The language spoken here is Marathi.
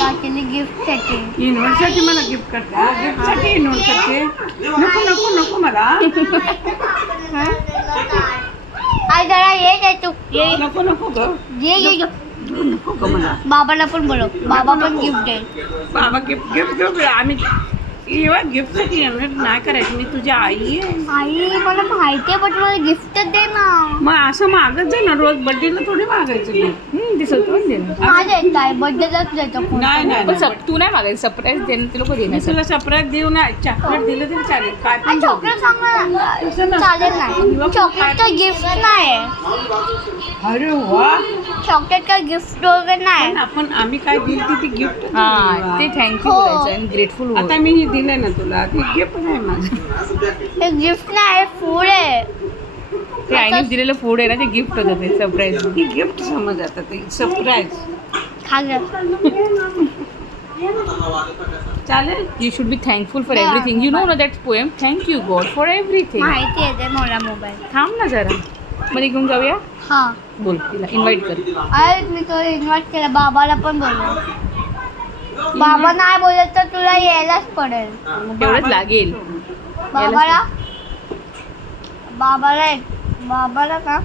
ॲक्च्युली गिफ्टसाठी. इन्व्हर्टसाठी मला गिफ्ट करते, गिफ्टसाठी इन्व्हर्ट करते. नको नको नको मला. आई जरा ये काय तू ये नको नको ग, ये ये ये. नको ग मला. बाबाला पण बोलव, बाबा पण गिफ्ट दे. बाबा गिफ्ट गिफ्ट देऊ. आम्ही एवढा गिफ्टसाठी इन्व्हर्ट नाही करायची. मी तुझी आई आहे. आई मला माहिती आहे पण मला गिफ्ट दे ना. मग असं मागत जा ना, रोज बर्थडेला थोडी मागायचं गिफ्ट. दिसत पण दे ना. माझ्या येत आहे बर्थडेलाच देतो. नाही नाही पण नाही. तू नाही मागायचं, सरप्राईज देणं ते लोक मी देण्याचं. तुला सरप्राईज देऊ ना, चॉकलेट दिलं तरी चालेल. काय पण देऊ. चॉकलेट सांगा चालेल नाही. चॉकलेट का गिफ्ट नाही आहे. अरे वा. चॉकलेट का गिफ्ट वगैरे नाही. पण आपण आम्ही काय दिली ती गिफ्ट. हा ते थँक्यू हो. बोलायचं आणि ग्रेटफुल आता मी हे दिलंय ना तुला, ती गिफ्ट नाही माझं. हे गिफ्ट नाही फूड आहे. ते आईने दिलेलं फूड आहे ना, ते गिफ्ट होतं, ते सरप्राईज. ती गिफ्ट समज आता, ते सरप्राईज. खा ग. चालेल. You should be thankful for everything. You know ना that poem, thank you God for everything. माहिती आहे ते मला मोबाईल. थांब ना जरा, मध्ये घेऊन जाऊया. हा बोल तिला इन्व्हाइट कर. अरे मी तुला इन्व्हाइट केलं, बाबाला पण बोलव. बाबा नाही बोलत तर तुला यायलाच पडेल. तेवढंच लागेल. बाबाला बाबाला बाबाला का